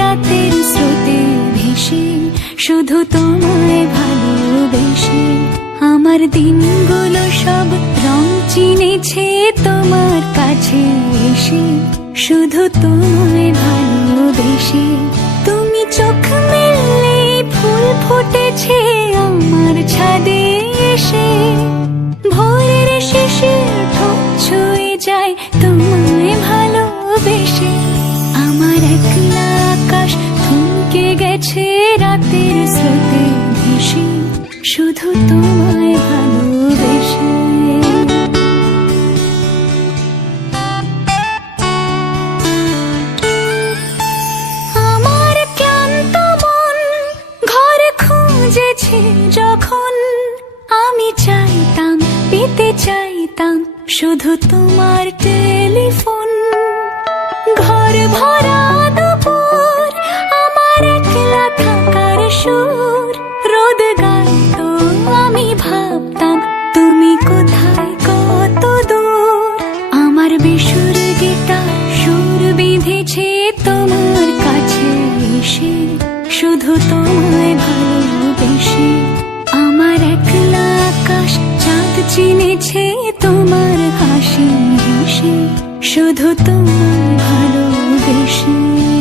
রাতের স্রোতে ভেসে, শুধু তোমায় ভালোবেসে। আমার দিনগুলো সব রং চিনেছে তোমার কাছে এসে, শুধু তোমায় ভালোবেসে। তুমি চোখ মেললে ফুল ফুটেছে আমার ছাদে এসে, ভোরের শিশির ঠোঁট ছুঁয়ে যায় তোমায় ভালোবেসে। আমার একলা আকাশ থমকে গেছে রাতের স্রোতে ভেসে, শুধু তোমায় ভালোবেসে। আমার ক্লান্ত মন ঘর খুঁজেছে যখন, আমি চাইতাম পেতে চাইতাম শুধু তোমার টেলিফোন। ঘর ভরা দুপুর আমার একলা থাকার সুর, রোদ গাইতো আমি ভাবতাম তুমি কোথায় কত দূর। আমার বেসুর গিটার সুর বিঁধেছে তোমার কাছে এসে, শুধু তোমায় ভালোবেসে। আমার একলা আকাশ চাঁদ চিনেছে তোমার হাসি হেসে, শুধু